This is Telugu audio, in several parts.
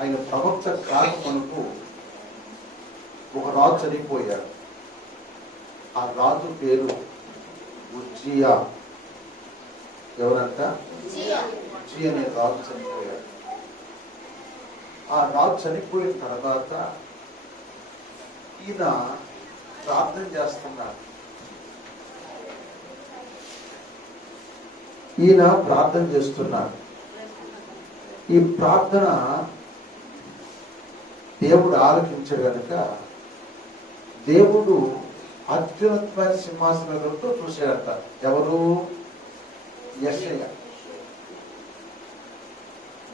ఆయన ప్రవక్త కాక మనకు ఒక రాజు చనిపోయాడు. ఆ రాజు పేరు ఉజ్జియా. ఎవరంట? ఉజ్జి అనే రాజు చనిపోయాడు. ఆ రాజు చనిపోయిన తర్వాత ఈయన ప్రార్థన చేస్తున్నాడు. ఈయన ప్రార్థన చేస్తున్నాడు. ఈ ప్రార్థన దేవుడు ఆలకించాడు కనుక దేవుడు అత్యున్నతమైన సింహాసనంతో చూశాడట ఎవరు? యశయ్య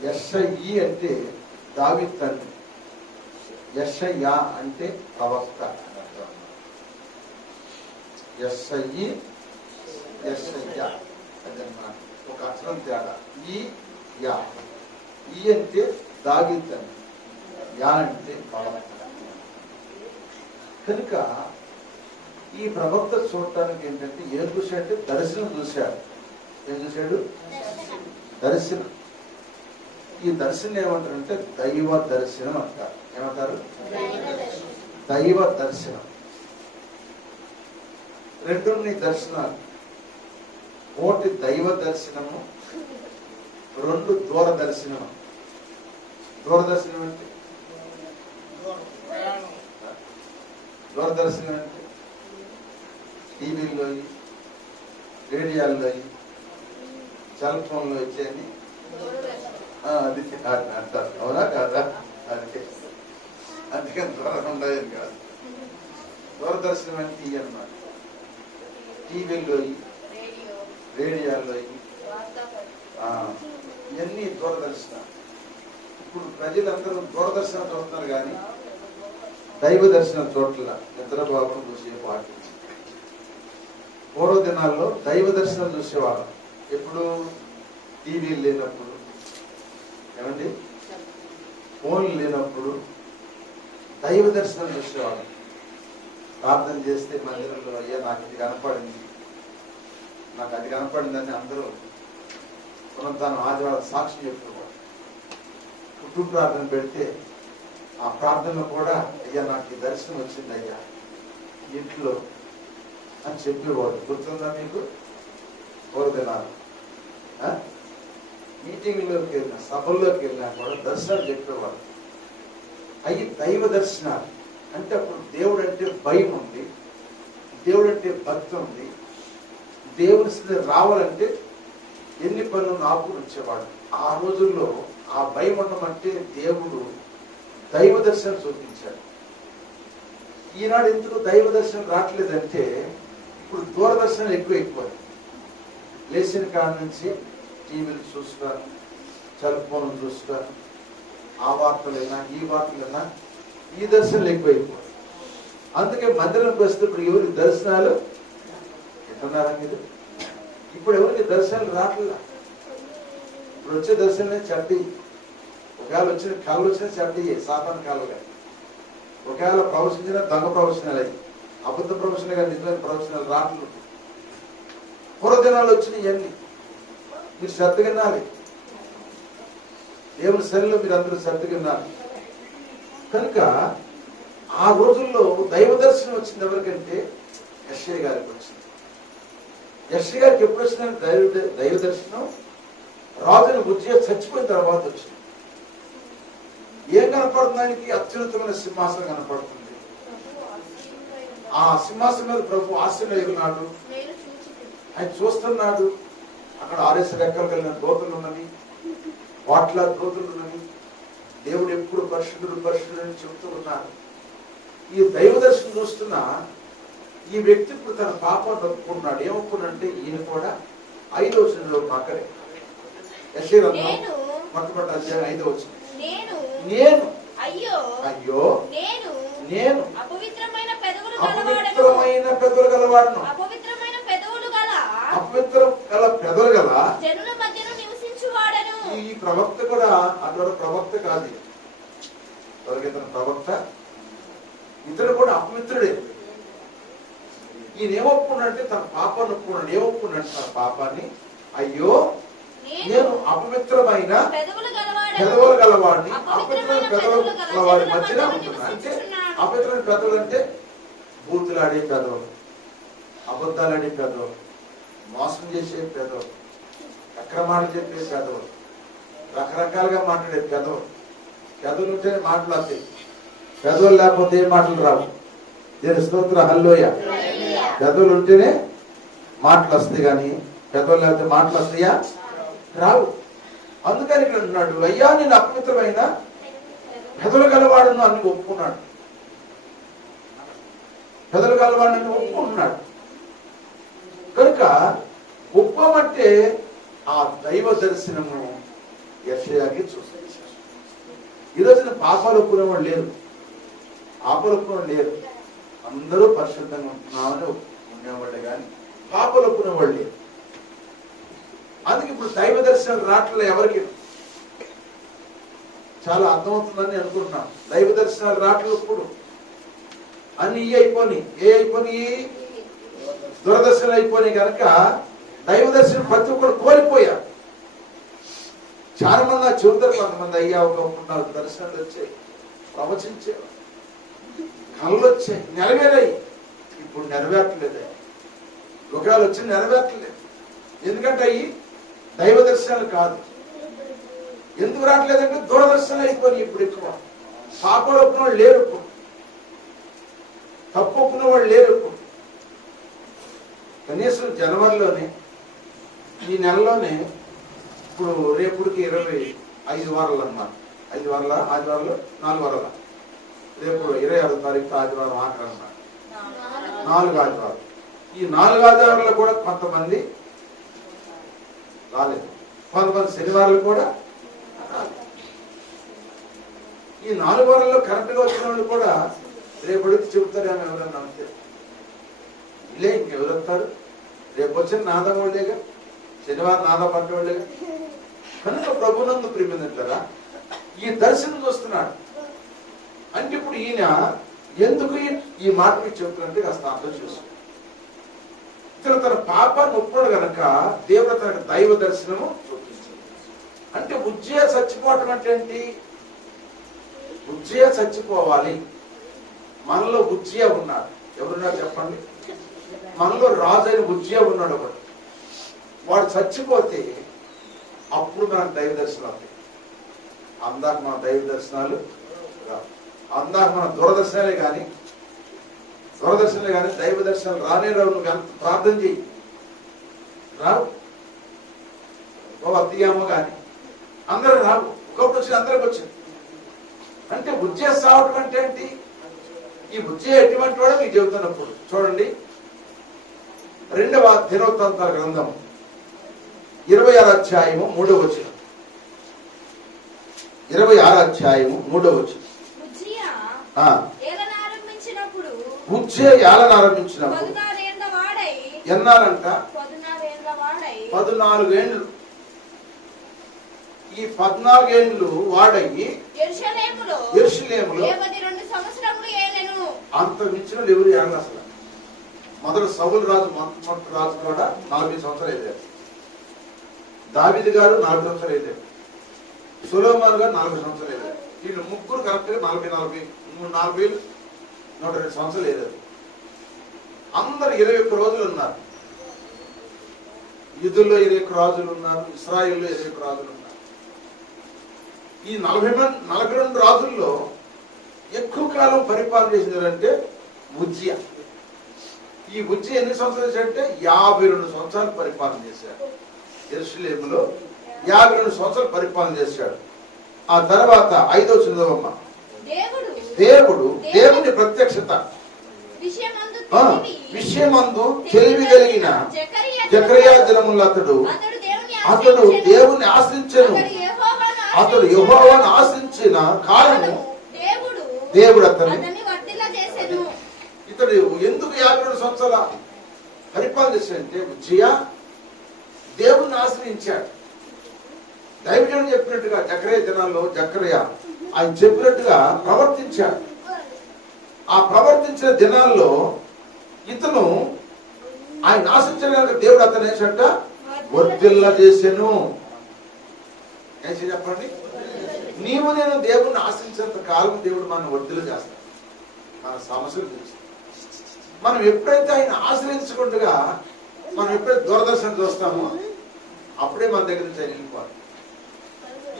యశయ్యి అంటే దావి తండ్రి. యశయ్య అంటే ప్రవక్త. ఎస్ఐ యశయ్య అదన్నమాట ఒక అక్షరం తేడా. ఈ యా. ఈ అంటే దావి తండ్రి. యా అంటే కనుక ఈ ప్రవక్త చూడటానికి ఏంటంటే ఏం చూశాడంటే దర్శనం చూశాడు. ఏం చూశాడు? దర్శనం. ఈ దర్శనం ఏమంటారంటే దైవ దర్శనం అంటారు. ఏమంటారు? దైవ దర్శనం. రెండు దర్శనాలు. ఒకటి దైవ దర్శనము రెండు దూరదర్శనము దూరదర్శనం అంటే దూరదర్శనం అంటే టీవీల్లో రేడియోల్లో సెల్ ఫోన్లో వచ్చాయని అది అంటారు అవునా? కాదా? అందుకే. అందుకని దూరం ఉండేది కాదు. దూరదర్శనం అంటే ఇవి అన్నమాట టీవీల్లో రేడియోల్లో ఇవన్నీ దూరదర్శన. ఇప్పుడు ప్రజలందరూ దూరదర్శనం చూస్తున్నారు కానీ దైవ దర్శనం చోట్ల నిద్రబాబు చూసే పాటి పూర్వ దినాల్లో దైవ దర్శనం చూసేవాళ్ళం ఎప్పుడు? టీవీలు లేనప్పుడు. ఏమండి? ఫోన్ లేనప్పుడు దైవ దర్శనం చూసేవాళ్ళం ప్రార్థన చేస్తే మందిరంలో అయ్యా నాకు ఇది కనపడింది. నాకు అది కనపడిందని అందరూ పునరుద్ధానం ఆదివారం సాక్షి చెప్పుకోవాలి. కుటుంబ ప్రార్థన పెడితే ఆ ప్రార్థనలో కూడా అయ్యా నాకు ఈ దర్శనం వచ్చింది అయ్యా. ఇంట్లో అని చెప్పేవాడు. గుర్తుందా మీకు? కోరుదినాలు మీటింగ్లోకి వెళ్ళిన సభల్లోకి వెళ్ళినా కూడా దర్శనాలు చెప్పేవాడు. అవి దైవ దర్శనాలు. అంటే అప్పుడు దేవుడు అంటే భయం ఉంది దేవుడు అంటే భక్తి ఉంది. దేవుని స్థితి రావాలంటే ఎన్ని పనులు ఆపుకుని ఆ రోజుల్లో ఆ భయం ఉండమంటే దేవుడు దైవ దర్శనం చూపించాడు. ఈనాడు ఎందుకు దైవ దర్శనం రావట్లేదంటే ఇప్పుడు దూరదర్శనం ఎక్కువ ఎక్కువ లేచిన కాడ నుంచి టీవీలు చూస్తా సెల్ ఫోన్ చూస్తా ఆ వార్తలైనా ఈ వార్తలైనా ఈ దర్శనాలు ఎక్కువైపోయి అందుకే మందిరం వస్తే ఇప్పుడు ఎవరి దర్శనాలు ఎట్టున్నారా మీరు? ఇప్పుడు ఎవరికి దర్శనాలు రావట్లే ఇప్పుడు వచ్చే దర్శనమే చెడ్డి ఒకవేళ వచ్చిన కళ్ళు వచ్చిన చెడ్డి సాధారణ కాలుగా. ఒకవేళ ప్రవశించిన దొంగ ప్రవచనాలు అయ్యి అబద్ధ ప్రవచనగా నిజమైన ప్రవచనాలు రాట్లు పూర్వదినాలు వచ్చినాయి ఇవన్నీ. మీరు శ్రద్ధ వినాలి. దేవుని శరీరంలో మీరు అందరూ శ్రద్ధ వినాలి. కనుక ఆ రోజుల్లో దైవ దర్శనం వచ్చింది ఎవరికంటే యశ్య గారికి వచ్చింది. యశ్య గారికి ఎప్పుడు వచ్చిందంటే దైవ దైవ దర్శనం? రాజుని ఉజ్జయ చచ్చిపోయిన తర్వాత వచ్చింది. ఏం కనపడుతుంది ఆయనకి అత్యున్నతమైన సింహాసనం కనపడుతుంది. ఆ సింహాసనం మీద ప్రభు ఆశీర్వై ఉన్నాడు ఆయన చూస్తున్నాడు. అక్కడ ఆరేసి రెక్కలు కలిగిన గోతులు ఉన్నవి. వాట్ల గోతులు ఉన్నవి. దేవుడు ఎప్పుడు పరిశుద్ధుడు పరిశుద్ధుడు అని చెబుతూ ఉన్నారు ఈ దైవ దర్శనం చూస్తున్న ఈ వ్యక్తి ఇప్పుడు తన పాపాన్ని ఒప్పుకున్నాడు ఏమొప్పుకున్నంటే ఈయన కూడా ఐదో వచ్చిన మాకరే. యశీరంలో నేను మొట్టమొదటి అధ్యాయం ఐదో వచ్చింది నేను. అయ్యో అయ్యో నేను నేను అపవిత్రమైన పెదవులు గలవాడను అపవిత్రమైన పెదవులు గలవాడును అపవిత్రమైన పెదవులు గల అపవిత్రం గల పెదవులు గల జనుల మధ్యన నివసించువాడను ఈ ప్రవక్త కూడా అటువంటి ప్రవక్త కాదు. ఇతను ప్రవక్త? ఇతను కూడా అపవిత్రుడే. ఈయన ఏమొప్పుకున్నాడంటే తన పాపాన్ని ఒప్పుకున్నాడు. ఏమొప్పుకున్నాడు తన పాపాన్ని? అయ్యో నేను అపవిత్రమైన పెదవులు గలవాడను అపవిత్రమైన పెదవులు పెదవులు గల గలవాడి మధ్యన అంటే. అపవిత్రమైన పెదవులు అంటే బూతులాడే పెదవులు అబద్ధాలాడే పెదవులు మోసం చేసే పెదవులు అక్రమాలు చెప్పే పెదవులు రకరకాలుగా మాట్లాడే పెదవులు పెదవులు ఉంటేనే మాటలు వస్తాయి పెదవులు లేకపోతే ఏ మాటలు రావు. దీని స్తోత్ర? హల్లోయ పెదవులు ఉంటేనే మాటలు వస్తాయి కానీ పెదవులు లేకపోతే మాటలు వస్తాయా? రావు. అందుకని ఇక్కడ అంటున్నాడు అయ్యా నేను అపవిత్రమైన పెదవులు గలవాడను అని ఒప్పుకున్నాడు. పెదవులు గలవాడని ఒప్పుకుంటున్నాడు? కనుక ఒప్పమంటే ఆ దైవ దర్శనము యశయాకి చూస్తుంది ఈరోజు రోజున పాపాలు ఒప్పుకునేవాడు లేరు. పాపలు ఒప్పుకునేవాడు లేరు. అందరూ పరిశుద్ధంగా ఉంటున్నామని ఉండేవాళ్ళు కానీ పాపాలు ఒప్పుకునేవాళ్ళు లేరు. అందుకే ఇప్పుడు దైవ దర్శనం రావట్లే ఎవరికి? చాలా అర్థమవుతుందని అనుకుంటున్నాం దైవ దర్శనాలు రావట్లేదు ఇప్పుడు. అన్ని ఇవి అయిపోయి ఏ అయిపోయి దురదర్శనం అయిపోయినాయి కనుక దైవ దర్శనం ప్రతి ఒక్కరు కోల్పోయా చాలా మంది చెబుతారు కొంతమంది అయ్యా ఒక ఉన్నారు దర్శనాలు వచ్చాయి. ప్రవచించారు. కళ్ళు వచ్చాయి. నెరవేరాయి. ఇప్పుడు నెరవేరట్లేదు. ఒకవేళ వచ్చి నెరవేరట్లేదు. ఎందుకంటే అయ్యి దైవ దర్శనాలు కాదు. ఎందుకు రావట్లేదంటే దూరదర్శనాలు అయిపోయి ఇప్పుడు ఎక్కువ. పాపలు ఒప్పిన వాళ్ళు లేరు ఇప్పుడు తప్పు ఒప్పిన వాళ్ళు లేరు ఇప్పుడు కనీసం జనవరిలోనే ఈ నెలలోనే ఇప్పుడు రేపుడికి ఇరవై ఐదు వారాలు అన్నమాట ఐదు వారాల? ఆదివారాలు నాలుగు వారాల? రేపు ఇరవై ఆరో తారీఖు ఆదివారం ఆఖరి అన్నమాట నాలుగు. ఆదివారాలు ఈ నాలుగు ఆదివారాలు కూడా కొంతమంది రాలేదు. కొంతమంది శనివారాలు కూడా ఈ నాలుగు వారాల్లో కరెక్ట్గా వచ్చిన వాళ్ళు కూడా రేపు అడిగితే చెబుతారేమో ఎవరన్నా అంతే ఇలే ఇంకెవరు వస్తారు? రేపు వచ్చిన నాదం వాళ్ళేగా? శనివారం నాదం పడ్డ వాళ్ళేగా? కనుక ప్రభునందు ప్రిమిందంటారా ఈ దర్శనం చూస్తున్నాడు. అంటే ఇప్పుడు ఈయన ఎందుకు ఈ- మాట మీకు చెప్తున్నట్టు కాస్త అర్థం ఇతను తన పాపాన్ని ఒప్పుకోడు గనక దేవుడు తనకు దైవ దర్శనము చూపించాడు. అంటే ఉజ్జయ చచ్చిపోవటం అంటే ఏంటి? ఉజ్జయ చచ్చిపోవాలి. మనలో ఉజ్జయ ఉన్నాడు. ఎవరున్నారు చెప్పండి? మనలో రాజు అయిన ఉజ్జయ ఉన్నాడు ఒకటి వాడు చచ్చిపోతే అప్పుడు మనకు దైవ దర్శనం అవుతాయి. అందాక మన దైవ దర్శనాలు రావు. అందాక మన దూరదర్శనాలే కానీ దూరదర్శనాలే కానీ దైవ దర్శనాలు రానే రావు నువ్వు ఎంత ప్రార్థన చెయ్యి. రావు అత్తయ్యమ్మ కానీ అందరూ రావు ఒకప్పుడు వచ్చి అందరికి వచ్చింది అంటే ఉజ్జయ సావటం అంటే ఏంటి? ఈ ఉజ్జయ ఎటువంటి వాడో మీకు చెబుతున్నప్పుడు చూడండి. రెండవ దినోత్తంతాల గ్రంథం ఇరవై ఆరు అధ్యాయము మూడవ వచ్చిన ఇరవై ఆరు అధ్యాయము మూడవ వచ్చిన ఉజ్జయ ఏలన ఆరంభించినప్పుడు ఎన్నారంట పద్నాలుగేండ్లు. ఈ పద్నాలుగేండ్లు వాడయి యెరూషలేములో యెరూషలేములో ఏబది రెండు సంవత్సరములు ఏలెను. అంత మించిన ఎవరు ఏళ్ళ అసలు. మొదటి సౌలు రాజు మొట్టమొదటి రాజు కూడా నలభై సంవత్సరాలు ఎదిగారు దావిది గారు నలభై సంవత్సరాలు ఎదిగారు సులోమాన్ గారు నలభై సంవత్సరాలు ఎదిగారు వీళ్ళు ముగ్గురు కరెక్ట్గా నలభై నలభై మూడు నలభై నూట రెండు సంవత్సరాలు ఎదిగారు అందరు ఇరవై ఒక్క రోజులు ఉన్నారు. యుద్ధుల్లో ఇరవై ఒక్క రాజులు ఉన్నారు ఇస్రాయిల్లో ఇరవై ఒక్క రాజులు ఉన్నారు. ఈ నలభై నలభై రెండు రాజుల్లో ఎక్కువ కాలం పరిపాలన చేసినారంటే ఉజ్జియ ఈ ఉజ్జి ఎన్ని సంవత్సరాలు చేశాడంటే యాభై రెండు సంవత్సరాలు పరిపాలన చేశాడు. ఎరుసలేములో యాభై రెండు సంవత్సరాలు పరిపాలన చేశాడు. ఆ తర్వాత ఐదో చందవమ్మ దేవుడు. దేవుని ప్రత్యక్షత. విషయమందు తెలివి. కలిగిన జకరియా జకరియా అతడు. దేవుని ఆశ్రయించను. అతడు యెహోవాను ఆశ్రయించిన. కారణము దేవుడు. చేసెను. ఇతడు ఎందుకు యాభై రెండు సంవత్సరాల పరిపాలన చేశాడంటే విజయ దేవుణ్ణి ఆశ్రయించాడు. దైవజనం చెప్పినట్టుగా జకరయ్య దినాల్లో జకరయ్య ఆయన చెప్పినట్టుగా ప్రవర్తించాడు. ఆ ప్రవర్తించిన దినాల్లో ఇతను ఆయన ఆశించడానికి దేవుడు అతను ఏంటంట వర్ధిల్ల చేశాను చెప్పండి? నీవు నేను దేవుణ్ణి ఆశించినంత కాలం దేవుడు మన వర్ధులు చేస్తాడు. మన సమస్యలు తెలుసు. మనం ఎప్పుడైతే ఆయన ఆశ్రయించకుండా మనం ఎప్పుడైతే దూరదర్శనం చూస్తామో అప్పుడే మన దగ్గర నుంచి ఆయన వెళ్ళిపోవాలి.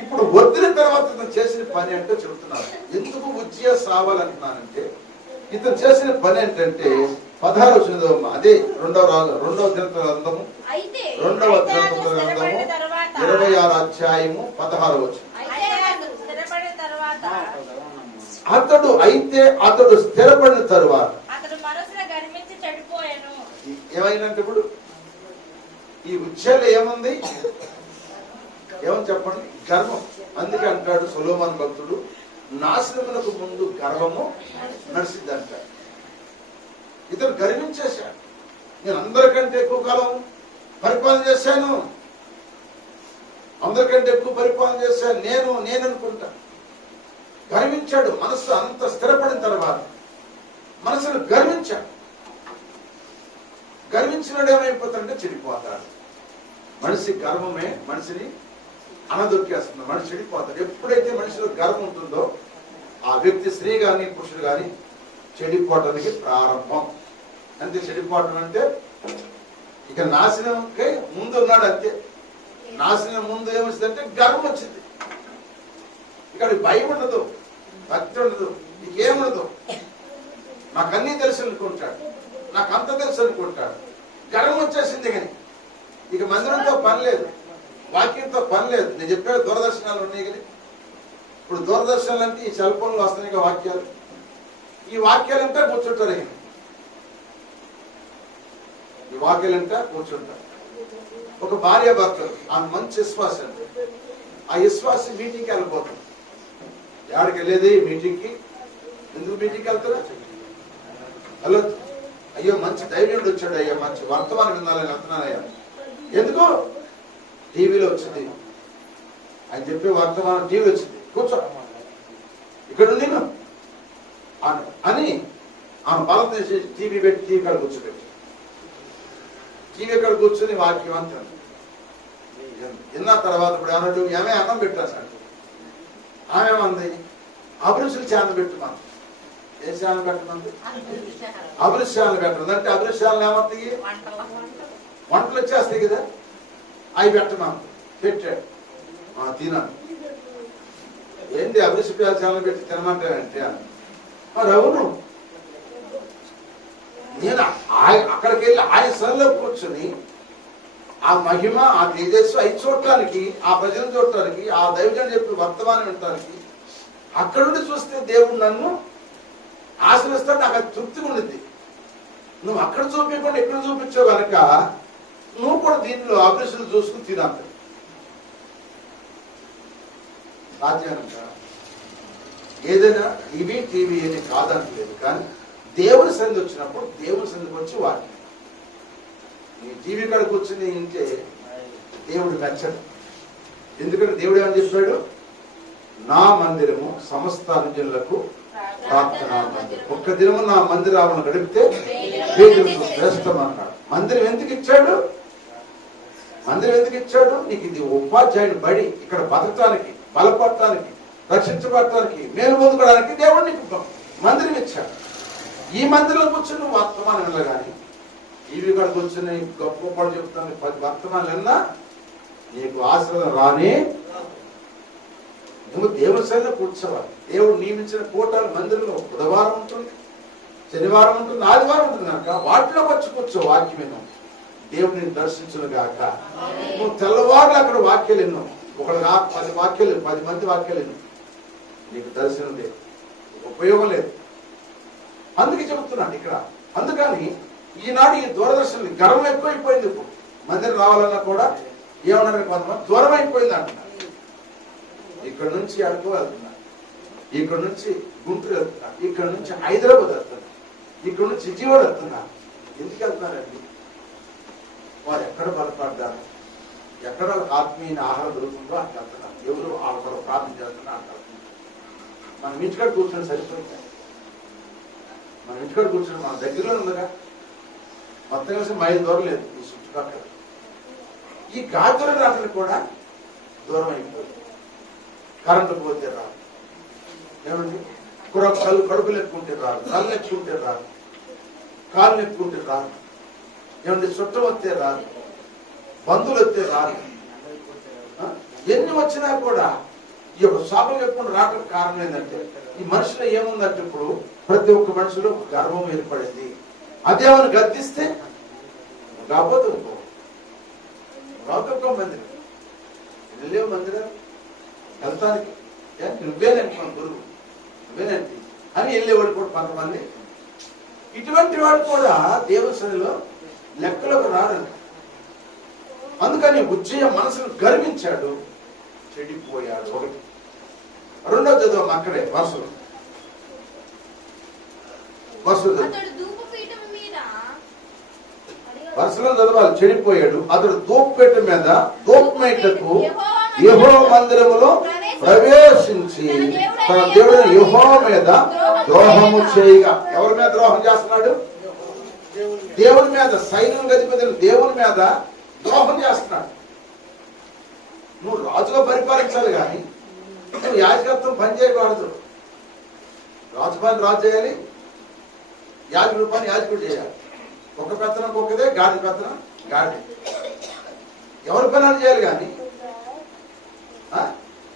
ఇప్పుడు వదిలిన తర్వాత ఇతను చేసిన పని అంటే చెబుతున్నారు. ఎందుకు ఉజ్జయ సావాలంటున్నానంటే ఇతను చేసిన పని ఏంటంటే పదహారు చదువు అదే రెండవ రాజు రెండవ దినత గ్రంథము రెండవ అతడు గ్రంథము ఇరవై ఆరు అధ్యాయము పదహారు వచ్చిన అతడు అయితే అతడు స్థిరపడిన తరువాత ఏమైందంటే ఇప్పుడు ఈ ఉజ్జయలు ఏముంది? ఏమని చెప్పండి? గర్వం. అందుకే అంటాడు సులోమాన్ భక్తుడు నాశనములకు ముందు గర్వము నడిచింది అంటాడు. ఇతను గర్వించేశాడు. నేను అందరికంటే ఎక్కువ కాలం పరిపాలన చేశాను. అందరికంటే ఎక్కువ పరిపాలన చేశాను. నేను నేను అనుకుంటా. గర్వించాడు. మనస్సు అంత స్థిరపడిన తర్వాత మనసును గర్వించాడు. గర్వించినాడు ఏమైపోతాడంటే చెడిపోతాడు. మనిషి గర్వమే మనిషిని అనదొక్కేస్తుంది మనిషి చెడిపోతాడు. ఎప్పుడైతే మనిషిలో గర్వం ఉంటుందో ఆ వ్యక్తి స్త్రీ కానీ పురుషుడు కానీ చెడిపోవటానికి ప్రారంభం. అంతే చెడిపోవటం అంటే ఇక నాశనంకే ముందు ఉన్నాడు అంతే. నాశనం ముందు ఏమొచ్చిందంటే గర్వం వచ్చింది. ఇక్కడ భయం ఉండదు భక్తి ఉండదు ఇంకేముండదు. నాకన్నీ తెలుసు అనుకుంటాడు. నాకు అంత తెలుసు అనుకుంటాడు. గర్వం వచ్చేసింది కానీ ఇక మందిరంతో పని లేదు. వాక్యంతో పని లేదు. నేను చెప్పే దూరదర్శనాలు ఉన్నాయి కానీ ఇప్పుడు దూరదర్శనాలు అంటే ఈ సెల్ ఫోన్లు వస్తున్నాయి కదా వాక్యాలు. ఈ వాక్యాలంటే కూర్చుంటారు. ఈ వాక్యాలంటే కూర్చుంటారు. ఒక భార్య భర్తలు ఆ మంచి విశ్వాస. ఆ విశ్వాస మీటింగ్కి వెళ్ళిపోతాం. ఎక్కడికి వెళ్ళేది? మీటింగ్కి. ఎందుకు మీటింగ్కి వెళ్తారా? హలో అయ్యో మంచి ధైర్యుడు వచ్చాడు అయ్యా మంచి వర్తమానం వినాలని వెళ్తున్నానయ్యా. ఎందుకు? టీవీలో వచ్చింది. ఆయన చెప్పే వర్తమానం టీవీ వచ్చింది. కూర్చో. ఇక్కడ ఉంది అను- ఆమె తీసి టీవీ పెట్టి టీవీ కాడ కూర్చోబెట్టి. టీవీ కాడ కూర్చొని వాక్యం అంటాను విన్న తర్వాత ఇప్పుడు ఏమన్నాడు ఏమే అన్నం పెట్టా సార్? ఆమె ఏమంది అభిరుచులు ఛానల్ పెట్టుమంది ఏ ఛానల్ పెట్టమంది అభిరుచాలను పెట్టదు అంటే అభిరుచాలను ఏమవుతాయి? వంటలు వచ్చేస్తాయి కదా. అవి పెట్టమని పెట్టాడు ఆ, తినాను. ఏంటి అభిరుచి ఛానల్ పెట్టి తినమంటానంటే మరి అవును. నేను అక్కడికి వెళ్ళి ఆయన సన్లో కూర్చుని ఆ మహిమ ఆ తేజస్సు అవి చూడటానికి ఆ భజన చూడటానికి ఆ దైవం చెప్పి వర్తమానం వినటానికి అక్కడ నుండి చూస్తే దేవుడు నన్ను ఆశ్రయిస్తాడు. నాకు అది తృప్తిగా ఉండింది నువ్వు అక్కడ చూపించకుండా ఇక్కడ చూపించావు కనుక నువ్వు కూడా దీంట్లో అభిరుచులు చూసుకుని తినాలి ఏదైనా టీవీ టీవీ అని కాదనట్లేదు కానీ దేవుని సంధి వచ్చినప్పుడు దేవుని సంధికి వచ్చి వాటి నీ టీవీ కాడ కూర్చుని ఇంటే దేవుడు మెచ్చడు ఎందుకంటే దేవుడు ఏమని చెప్పాడు? నా మందిరము సమస్త అనుజనులకు ప్రార్థనా ఒక్క దినము నా మందిరాలను గడిపితే శ్రేష్టం అన్నాడు. మందిరం ఎందుకు ఇచ్చాడు? మందిరం ఎందుకు ఇచ్చాడు? నీకు ఇది ఉపాధ్యాయుని బడి. ఇక్కడ బతకటానికి బలపడటానికి రక్షించబడటానికి మేలు పొందుకోవడానికి దేవుడు నీకు మందిరం ఇచ్చాడు. ఈ మందిరం కూర్చుని నువ్వు వర్తమానం వెళ్ళగాని ఇవి ఇక్కడ కూర్చుని గొప్ప పడు చెప్తాను. పది వర్తమానం విన్నా నీకు ఆశ్రదం రాని నువ్వు దేవుని సరిలో కూర్చోవాలి. దేవుడు నియమించిన కూటాలు మందిరంలో బుధవారం ఉంటుంది శనివారం ఉంటుంది ఆదివారం ఉంటుంది కనుక వాటిలో వచ్చి కూర్చో వాక్యం దేవుడిని దర్శించును గాక. నువ్వు తెల్లవారులు అక్కడ వాక్యాలు ఎన్నో. ఒకళ్ళు పది వాక్యాలు పది మంది వాక్యాలు ఎన్నో. నీకు దర్శనం లేదు. ఉపయోగం లేదు. అందుకే చెబుతున్నాను ఇక్కడ. అందుకని ఈనాడు ఈ దూరదర్శనం గర్వం ఎక్కువైపోయింది ఇప్పుడు. మందిరం రావాలన్నా కూడా ఏమన్నారు కొంతమంది? దూరం అయిపోయింది అంటున్నారు ఇక్కడ నుంచి అడుగు వెళ్తున్నారు ఇక్కడ నుంచి గుంటూరు వెళ్తున్నారు ఇక్కడ నుంచి హైదరాబాద్ వెళ్తున్నారు ఇక్కడ నుంచి విజయవాడ వెళ్తున్నారు ఎందుకు వెళ్తున్నారండి? వారు ఎక్కడ బలపడ్డారు? ఎక్కడ ఆత్మీయ ఆహారం దొరుకుతుందో అక్కడ వెళ్తున్నారు ఎవరు వాళ్ళ ప్రార్థన చేస్తున్నా అక్కడ మనం ఇంటికాడ కూర్చొని సరిపోయింది? మన ఇంటికాడ కూర్చొని మన దగ్గరలో ఉందిగా. మొత్తం కలిసి మైలు దూరం లేదు ఈ చుట్టుపక్కల. ఈ గాజుల రాత్రి కూడా దూరం అయిపోయింది. కరెంటు పోతే రాదు. ఏమండి? కుర కళ్ళు కడుపులు ఎక్కుంటే రాదు. కళ్ళు ఎక్కుంటే రాదు. కాళ్ళు ఎక్కుంటే రాదు. ఏమంటే చుట్టం వస్తే రాదు. బంధువులు వస్తే రాదు. ఎన్ని వచ్చినా కూడా ఈ యొక్క శాపం చెప్పుకుని రావడం కారణం ఏంటంటే ఈ మనిషిలో ఏముందంటే ఇప్పుడు ప్రతి ఒక్క మనిషిలో గర్వం ఏర్పడింది. అదేమని గద్దిస్తే కాకపోతే ఇంకో రాకపోతే మందిరం. వెళ్ళలేవు మందిరం వెళ్తానికి. నువ్వేనంటే మన గురువు. నువ్వేనంటే అని వెళ్ళేవాడు కూడా కొంతమంది. ఇటువంటి వాడు కూడా దేవసరిలో లెక్కలోకి రాడంట అందుకని ఉజ్జయ మనసును గర్వించాడు. చెడిపోయాడు. ఒకటి రెండో చదువు అక్కడే వరుసలు వరుసలు వరుసలో చదవాలి చెడిపోయాడు. అతడు దూపేట మీద దూపమేటకు యహో మందిరములో ప్రవేశించి తన దేవుడు యహో మీద ద్రోహము చేయగా. ఎవరి మీద ద్రోహం చేస్తున్నాడు? దేవుని మీద సైన్యం గతిపతిని దేవుని మీద ద్రోహం చేస్తున్నాడు నువ్వు రాజుగా పరిపాలించాలి కానీ నువ్వు యాజకత్వం పని చేయకూడదు. రాజు పని రాజు చేయాలి యాజకుడు పని యాజకుడు చేయాలి. ఒక పెత్తనం ఒకదే గాడి పెత్తనం గాడి. ఎవరి పని చేయాలి కానీ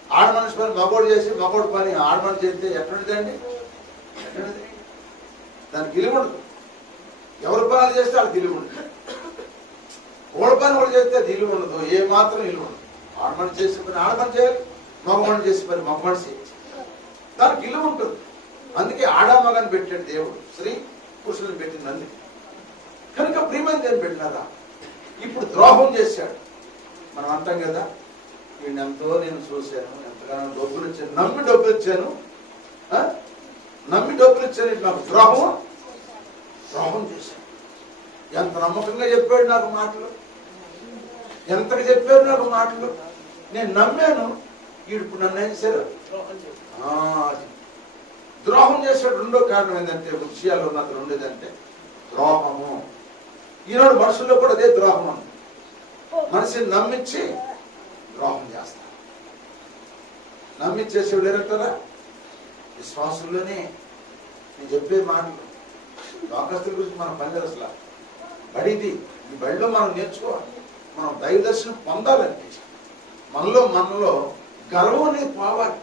ఆడ మనిషి పని మగోడు చేసి మగోడు పని ఆడ మనిషి చేస్తే ఎక్కడుందండి ఎక్కడుంది దానికి విలువ ఉండదు. ఎవరి పనులు చేస్తే వాళ్ళకి విలువ ఉండదు. ఓడ పని కూడా చేస్తే అది విలువ ఉండదు. ఏ మాత్రం విలువ ఉండదు. ఆడమని చేసే పని ఆడమని చేయాలి మగ చేసే పని మగ చేయాలి దానికి విలువ ఉంటుంది. అందుకే ఆడా పెట్టాడు దేవుడు. స్త్రీ పురుషులను పెట్టింది అందుకే. కనుక ప్రియమని దేని పెట్టినారా ఇప్పుడు ద్రోహం చేశాడు. మనం అంటాం కదా వీడిని ఎంతో నేను చూశాను ఎంతగానో డబ్బులు ఇచ్చాను నమ్మి డబ్బులు ఇచ్చాను. నమ్మి డబ్బులు ఇచ్చాను నాకు ద్రోహం ద్రోహం చేశాను ఎంత నమ్మకంగా చెప్పాడు నాకు మాటలు? ఎంతగా చెప్పాడు నాకు మాటలు? నేను నమ్మాను. ఇప్పుడు నన్ను ఏం చేశారు ద్రోహం చేసాడు రెండో కారణం ఏంటంటే విషయాల్లో నాకు రెండోదంటే ద్రోహము. ఈనాడు మనుషుల్లో కూడా అదే ద్రోహం ఉంది. మనిషిని నమ్మించి ద్రోహం చేస్తారు నమ్మించేసేవాడు లేరంటారా విశ్వాసుల్లోనే నేను చెప్పే మాటలు. లోకస్తుల గురించి మనం పని అసలు అసలు బడిది ఈ బడిలో మనం నేర్చుకోవాలి. మనం దైవ దర్శనం పొందాలంటే. మనలో మనలో గర్వం అనేది పోవాలి.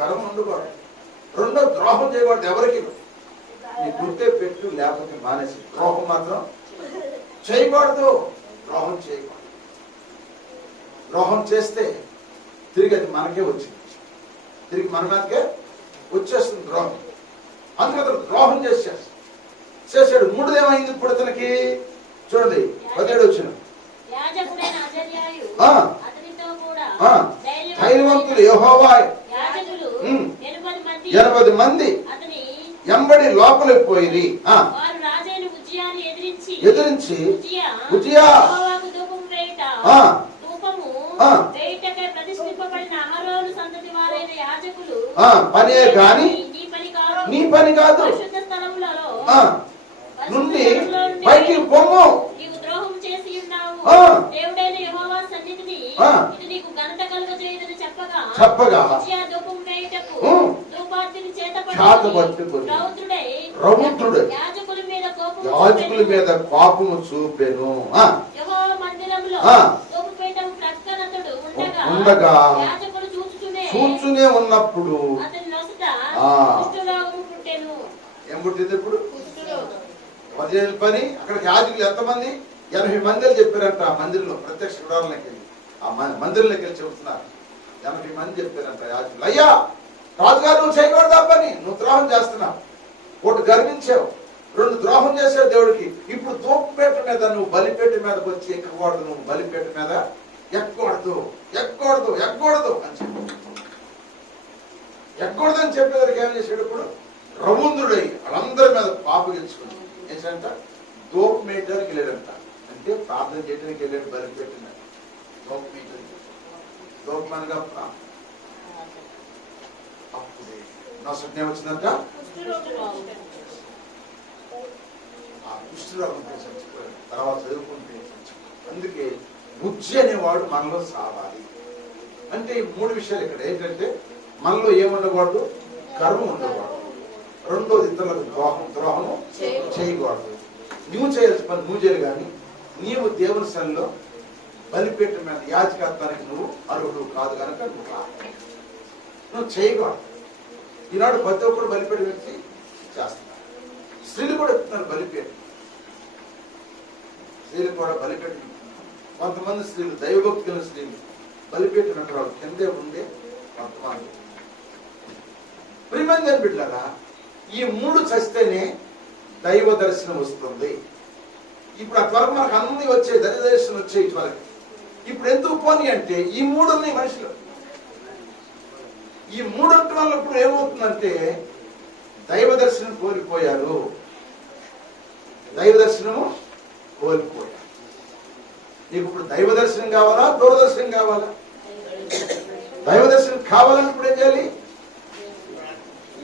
గర్వం ఉండకూడదు రెండో ద్రోహం చేయకూడదు ఎవరికి. నీ గుర్తే పెట్టు లేకపోతే మానేసి. ద్రోహం మాత్రం చేయకూడదు. ద్రోహం చేయకూడదు. ద్రోహం చేస్తే తిరిగి అది మనకే వచ్చింది. తిరిగి మన మీదకే వచ్చేస్తుంది ద్రోహం. అందుకే అతను ద్రోహం చేసేస్తుంది చేశాడు. మూడోది ఏమైంది ఇప్పుడు అతనికి చూడండి పదిహేడు వచ్చిన. ధైర్యవంతులు. యెహోవా. ఎనభై మంది. ఎంబడి లోపలికి పోయి ఎదిరించి ఆ, పనే గాని నీ పని కాదు. పరిశుద్ధ స్థలములలో నుండి పొమ్ము ఘనత కలుగజేయదని చెప్పగా రౌద్రుడై యాజకుల మీద కోపం యాజకుల మీద కోపము చూపెను. ఉండగా చూచునే ఉన్నప్పుడు ఏం పుట్టింది ఇప్పుడు. వదిలేని పని అక్కడికి యాజకులు ఎంతమంది? ఎనభై మందిలు చెప్పారంట ఆ మందిరంలో ప్రత్యక్ష వివరాలకి వెళ్ళి. ఆ మ- మందిరంలోకి వెళ్ళి చెబుతున్నారు. ఎనభై మంది చెప్పారంట యాజకులు. అయ్యా రాజుగారు నువ్వు చేయకూడదు పని. నువ్వు ద్రోహం చేస్తున్నావు. ఒకటి గర్వించావు. రెండు ద్రోహం చేసావు దేవుడికి. ఇప్పుడు తూపుపేట మీద నువ్వు బలిపేట మీదకి వచ్చి ఎక్కకూడదు. నువ్వు బలిపేట మీద ఎక్కకూడదు. ఎక్కకూడదు ఎక్కకూడదు అని చెప్పి. ఎక్కకూడదు అని చెప్పేదానికి ఏం చేశాడు ఇప్పుడు? రవీంద్రుడై వాళ్ళందరి మీద పాపగించుకున్నాడు ఏంటంట దోపు మేయడానికి వెళ్ళాడంట అంటే ప్రార్థన చేయడానికి వెళ్ళాడు బలి పెట్టిన దోపు మేయడానికి దోపు అనగా అప్పుడే. నా సజ్ఞ వచ్చిందంట? ఆ కుష్ఠరోగంతో చచ్చిపోయాడు. తర్వాత చదువుకుంటే అందుకే బుద్ధి అనేవాడు మనలో సావాలి. అంటే ఈ మూడు విషయాలు ఇక్కడ ఏంటంటే మనలో ఏముండకూడదు? గర్వం ఉండకూడదు. రెండోది ఇతరులకు ద్రోహం. ద్రోహము చేయకూడదు. నువ్వు చేయాల్సిన పని నువ్వు చేయాలి కానీ నీవు దేవుని సన్నిలో బలిపీఠ మీద యాజకత్వానికి నువ్వు అర్హుడు కాదు కనుక నువ్వు రా. నువ్వు చేయకూడదు. ఈనాడు ప్రతి ఒక్కరు బలిపీఠ వ్యక్తి చేస్తున్నారు. స్త్రీలు కూడా ఎత్తున్నారు బలిపీఠ. స్త్రీలు కూడా బలిపీఠ. కొంతమంది స్త్రీలు దైవభక్తి కలిగిన స్త్రీలు బలిపీఠ అంటారు. కిందే ఉండే కొంతమంది. ప్రియమైన బిడ్డారా ఈ మూడు చస్తేనే దైవ దర్శనం వస్తుంది. ఇప్పుడు ఆ త్వరకు మనకు అన్ని వచ్చే దైవ దర్శనం వచ్చే త్వరకు ఇప్పుడు ఎందుకు పోని అంటే ఈ మూడు ఉన్నాయి మనుషులు. ఈ మూడు వల్ల ఇప్పుడు ఏమవుతుందంటే దైవ దర్శనం కోల్పోయారు. దైవ దర్శనము కోల్పోయారు. నీకు ఇప్పుడు దైవ దర్శనం కావాలా దూరదర్శనం కావాలా? దైవ దర్శనం కావాలని ఇప్పుడు ఏం చేయాలి?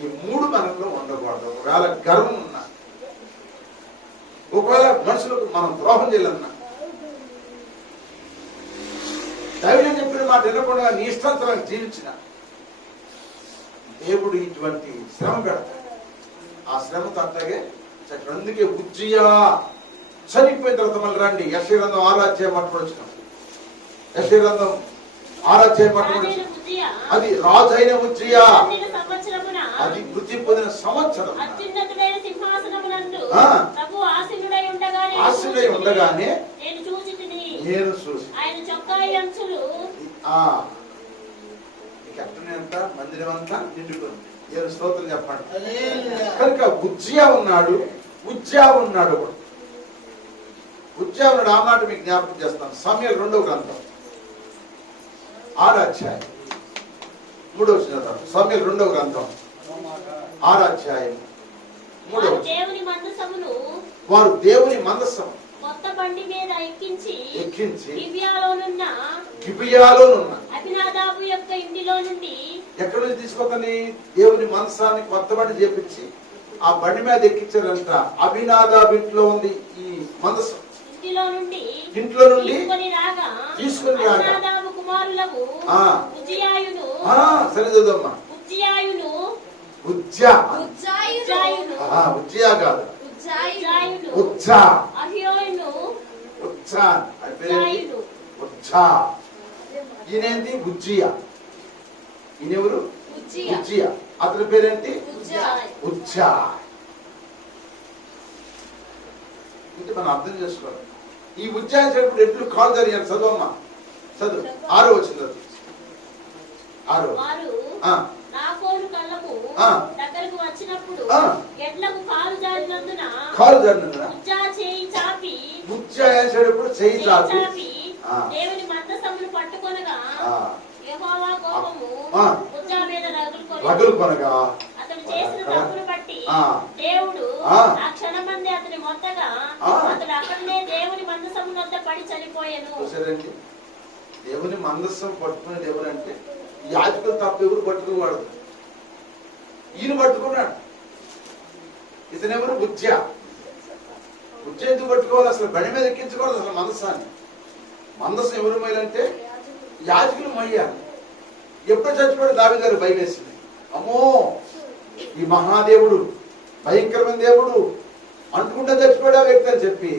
ఈ మూడు మనలో ఉండకూడదు. ఒకవేళ గర్వం ఉన్నా ఒకవేళ మనుషులకు మనం ద్రోహం చేయాలన్నా దైవం చెప్పిన మాట వినకుండా నీ ఇష్టాంతరాన్ని జీవించిన దేవుడు ఇటువంటి శ్రమ పెడతాడు. ఆ శ్రమతో అట్లాగే చక్కగా అందుకే ఉజ్జియా చనిపోయిన తర్వాత మళ్ళీ రండి. యశగ్రంథం ఆరాధ్యాయం పట్టుకొని వచ్చినాం. యశగ్రంథం ఆరాధ్యాయం పట్టుకొని అది ఉజ్జియా. పన్నెండు సంవత్సరమున అది వృద్ధి పొందిన సంవత్సరం. ఆశుడై. ఉండగానే నేను చూసి ఆయన చొక్కాయి అంచులు ఎంత మందిరం అంతా నిండుకుంది నేను స్తోత్రం చెప్పండి. కనుక ఉజ్జయా ఉన్నాడు. ఉజ్జా ఉన్నాడు ఒకడు ఉజ్జా ఉన్నాడు. ఆ మాట మీకు జ్ఞాపకం చేస్తాను. సమయం రెండవ గ్రంథం. ఆరు అధ్యాయం. మూడవ చదువు సమయం రెండవ గ్రంథం. ఆరు అధ్యాయం మూడవ వారు దేవుని మందసమును వారు దేవుని మందస్సం కొత్త బండి మీద ఎక్కించి ఎక్కించి దివ్యాలోనున్న గిబియాలోనున్న అభినాదాబు యొక్క ఇంటిలో నుండి ఎక్కడి నుంచి తీసుకొకని దేవుని మనసాన్ని కొత్త బండి చేపించి ఆ బండి మీద ఎక్కించారంట. అభినాద ఇంట్లో ఉంది ఈ మనసు ఇంటిలో నుండి ఇంట్లో నుండి తీసుకొని రాగా తీసుకొని రాగా. కుమారులకు. ఉజ్జియాయును సరే ఉజ్జియాయును ఉజ్జా. కాదు. ఈయనేంటి? ఉజ్జియా. ఈయనెవరు? ఉజ్జియా. ఉజ్జియా. అతని పేరేంటి? ఉజ్జా ఇది మనం అర్థం చేసుకోవాలి. ఈ ఉజ్జాయి చెప్పినప్పుడు ఎట్లు కాల్ జరిగారు? చదువమ్మా. చదువు. ఆరో వచ్చింది అది ఆరో. దగ్గరకు వచ్చినప్పుడు. ఎడ్లకు కాలు జారినందున కాలు ఉజ్జా చేయి చాపి చేయి చాపి ఆ. దేవుని మందసమును పట్టుకొనగా యెహోవా కోపము. ఉజ్జా మీద అతడు చేసిన తప్పును బట్టి. దేవుడు ఆ. క్షణమందే అతని మొత్తగా. అతడు అక్కడనే దేవుని మందసము వద్ద పడి చనిపోయాను దేవుని మందస్సం పట్టుకునే దేవుడు అంటే యాజకులు తప్ప ఎవరు పట్టుకోకూడదు ఈయన పట్టుకున్నాడు. ఇతనెవరు ఉజ్జ ఉజ్జ ఎందుకు పట్టుకోవాలి? అసలు బడి మీద ఎక్కించకూడదు అసలు మందస్సాన్ని మందస్సు ఎవరు మైలంటే యాజకులు మయ్యాలి ఎప్పుడు చచ్చిపోయాడు? దావి గారు భయం వేసింది. అమ్మో ఈ మహాదేవుడు భయంకరమైన దేవుడు అంటుకుంటే చచ్చిపోయాడు ఆ వ్యక్తి అని చెప్పి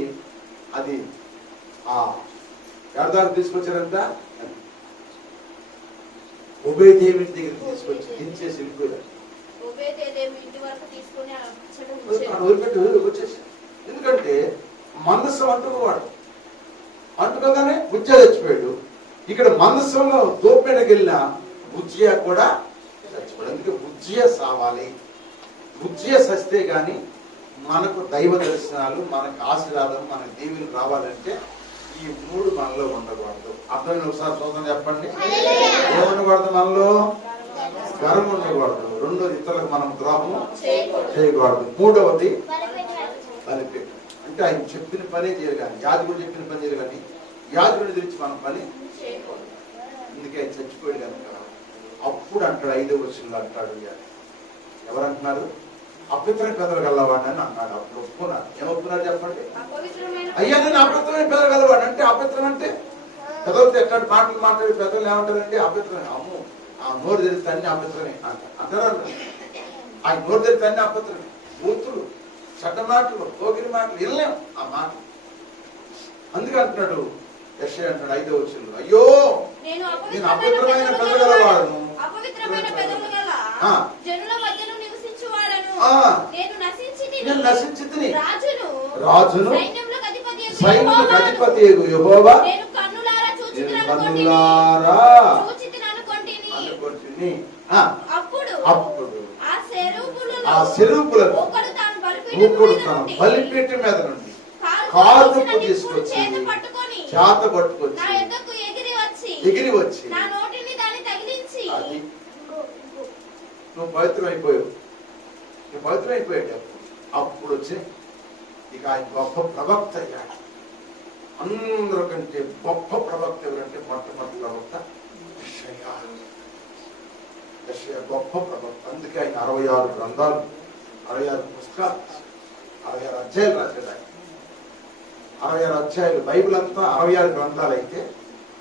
అది ఆ ఎడదాన్ని తీసుకొచ్చారంట. ఉభయ దేవి దగ్గరికి తీసుకొచ్చి దించేసి వదిలిపెట్టి వచ్చేసి ఎందుకంటే మందస్సం అంటుకోవాడు. అంటుకోగానే బుజ్జ చచ్చిపోయాడు. ఇక్కడ మందస్సంలో దోపేటకి వెళ్ళిన బుజ్జియా కూడా చచ్చిపోయాడు. అందుకే బుజ్జియ సావాలి. బుజ్జియ సస్తే గాని మనకు దైవ దర్శనాలు మనకు ఆశీర్వాదం మనకు దీవులు రావాలంటే ఈ మూడు మనలో ఉండకూడదు. అర్థమైన ఒకసారి చూద్దాం చెప్పండి. ఏముండకూడదు మనలో? గర్వం ఉండకూడదు. రెండోది ఇతరులకు మనం ద్రోహము చేయకూడదు. మూడవది. బలిపీఠం. అంటే ఆయన చెప్పిన పనే చేయాలి కానీ యాజకుడు చెప్పిన పని చేయాలి కానీ యాజకుడి గురించి మనం పని అందుకే ఆయన చచ్చిపోయాడు కనుక. అప్పుడు అంటాడు ఐదో వచ్చుల్లో అంటాడు. ఎవరంటున్నారు? అపిత్ర పెదలు గల్లవాడని అన్నాడు. అప్పుడు ఒప్పుకున్నాడు ఏమొప్పుకున్నాడు చెప్పండి? అయ్యా నేను అపవిత్రమైన పెదలు గలవాడు అంటే అపవిత్రం అంటే? పెద్దలతో ఎట్లాంటి మాటలు మాట్లాడి పెద్దలు ఏమంటారంటే అభ్యంతరమే అమ్ము ఆ నోరు తెరిస్తే అన్ని అభ్యంతరమే. అంటారు అంటారా? ఆ నోరు తెరిస్తే అన్ని అభ్యంతరమే. బూతులు చెడ్డ మాటలు పోగిరి మాటలు వెళ్ళాం ఆ మాటలు అందుకే అంటున్నాడు యశ్వ అంటున్నాడు ఐదో వచ్చిండు అయ్యో నేను నేను అపవిత్రమైన పెదవులు గలవాడను. నేను నశించి తిని రాజును సైన్యులకు అధిపతి యెహోవా. నేను కన్నులారా. అనుకుంటుని. అప్పుడు ఆ శరూపులను ఒకడు తాను బలిపీఠం మీద నుండి బలిపీఠం మీద నుండి కారు కారు తీసుకున్న నిప్పును తీసుకొచ్చి చేత పట్టుకొచ్చి ఎగిరి వచ్చి ఎగిరి వచ్చి. నా నోటిని దాన్ని పవిత్రమైపోయాడు అప్పుడు వచ్చి ఇక ఆయన గొప్ప ప్రవక్త అయ్యాడు అందరికంటే గొప్ప ప్రవక్త ఎవరంటే మొట్టమొదటి ప్రవక్త గొప్ప ప్రవక్త. అందుకే ఆయన అరవై ఆరు గ్రంథాలు అరవై ఆరు పుస్తకాలు అరవై ఆరు అధ్యాయులు రాశాడు ఆయన. అరవై ఆరు అధ్యాయులు బైబిల్ అంతా అరవై ఆరు గ్రంథాలు అయితే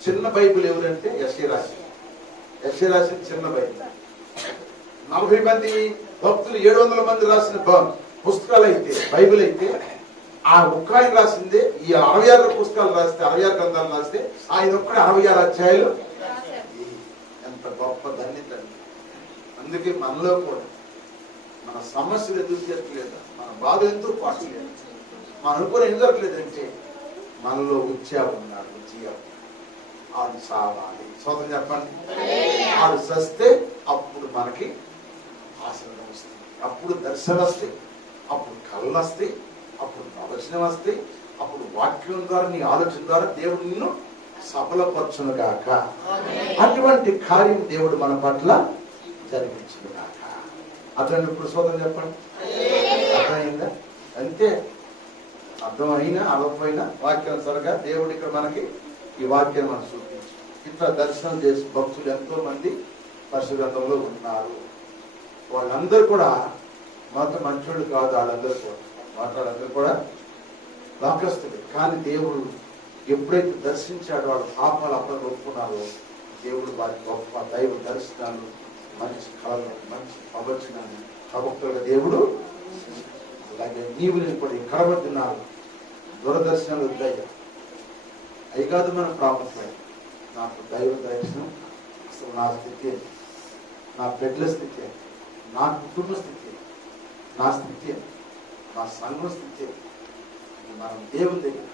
చిన్న బైబిల్ ఎవరంటే ఎస్ఏ రాశి ఎస్ఏ రాశి చిన్న బైబిల్. నలభై మంది భక్తులు ఏడు వందల మంది రాసిన పుస్తకాలు అయితే బైబిల్ అయితే ఆ ఒక్క ఆయన రాసిందే ఈ అరవై ఆరు పుస్తకాలు రాస్తే అరవై ఆరు గ్రంథాలు రాస్తే ఆయన ఒక్కడే అరవై ఆరు అధ్యాయులు ఎంత గొప్ప ధన్యత. అందుకే మనలో కూడా మన సమస్యలు ఎదురు చేయట్లేదు మన బాధ ఎందుకు పాటలేదు మనం అనుకుని ఏం జరగలేదంటే మనలో ఉత్సాహ ఉన్నాడు ఆడు సావాలి సోదరు చెప్పండి. ఆడు సస్తే అప్పుడు మనకి ఆశీర్వాదం వస్తుంది అప్పుడు దర్శనం వస్తాయి అప్పుడు కళ్ళు వస్తాయి అప్పుడు ప్రవచనం వస్తాయి అప్పుడు వాక్యం ద్వారా నీ ఆలోచన ద్వారా దేవుడు నిన్ను సఫలపరచును గాక అటువంటి కార్యం దేవుడు మన పట్ల జరిగించును గాక అతను ఇప్పుడు సోదరు చెప్పండి. అర్థమైందా? అంతే. అర్థమైనా అర్థమైనా వాక్యానుసారంగా దేవుడు ఇక్కడ మనకి ఈ వాక్యం మనం చూపించు. ఇట్లా దర్శనం చేసి భక్తులు ఎంతో మంది పరిశుభ్రతంలో ఉన్నారు. వాళ్ళందరూ కూడా మాత్రం మంచోడు కాదు వాళ్ళందరూ కూడా. మాట్లాడందరూ కూడా లోకస్తుడు కానీ దేవుడు ఎప్పుడైతే దర్శించాడో వాళ్ళ పాపాలు అప్పుడు ఒప్పుకున్నారో దేవుడు వారి గొప్ప దైవ దర్శనాలు మంచి కళలు మంచి ప్రవచనాన్ని ప్రవక్తలుగా దేవుడు అలాగే నీవు నేను కూడా ఈ కడబడుతున్నారు దూరదర్శనాలు వద్దాయి. అవి కాదు మన ప్రాముఖ్యం నాకు దైవ దర్శనం అసలు నా స్థితి నా బిడ్డల స్థితి ఏంటి? నా కుటుంబ స్థితి? నా స్థితి? నా సంఘం స్థితి? మనం దేవుని దగ్గర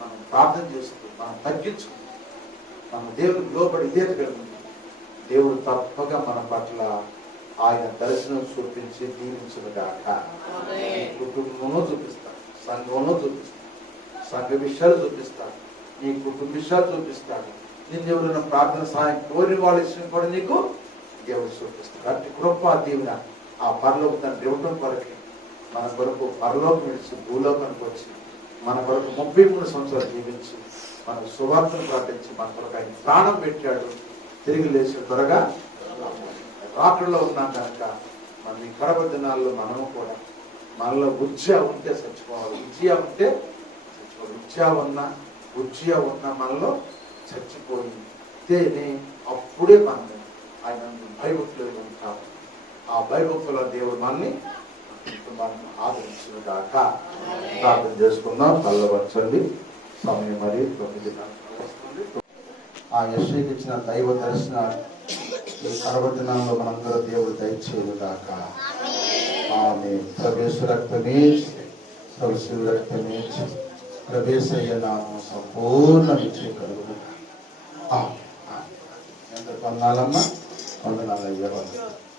మనం ప్రార్థన చేస్తూ మనం తగ్గించుకుంటాం మనం దేవునికి లోబడి ఇదే కలిగి దేవుడు తప్పగా మన పట్ల ఆయన దర్శనం చూపించి దీవించును గాక కుటుంబంలో చూపిస్తాడు సంఘంలో చూపిస్తాడు సంఘ విషయాలు చూపిస్తాడు నీ కుటుంబ విషయాలు చూపిస్తాడు నిన్ను ఎవరైనా ప్రార్థన సహాయం కోరి వాళ్ళ విషయం కూడా నీకు దేవుడు చూపిస్తాడు అట్టి కృప దీవెన ఆ పరలోకి దాన్ని ఇవ్వటం కొరకే మన కొరకు పరలోకం విడిచి భూలోకానికి వచ్చి మన కొరకు ముప్పై మూడు సంవత్సరాలు జీవించి మన సువార్తను ప్రకటించి మన కొరకు ఆయన ప్రాణం పెట్టాడు తిరిగి లేచిన త్వరగా రాకడలో ఉన్నాం కనుక మన ఈ కడప దినాల్లో మనము కూడా మనలో ఉజ్జా ఉంటే చచ్చిపోవాలి. ఉజ్జా ఉంటే చచ్చిపోవాలి. ఉజ్జా ఉన్నా ఉజ్జా ఉన్న మనలో చచ్చిపోయింది. అప్పుడే మనం ఆయన భయభక్తులు ఉంటారు ఆ భయభక్తుల దేవుడు మనల్ని కుటుంబాన్ని ఆదరించిన దాకా ప్రార్థన చేసుకుందాం. కళ్ళవచ్చండి సమయం మరి తొమ్మిది ఆ యశ్వకి ఇచ్చిన దైవ దర్శన ఈ కడవదినాల్లో మనందరూ దేవుడు దయచేయను దాకా ఆమె ప్రవేశ రక్తమే సరస్సు రక్తమే ప్రవేశయ్య నామం సంపూర్ణ విజయం కలుగుతుంది ఎంత 얼们나나也好?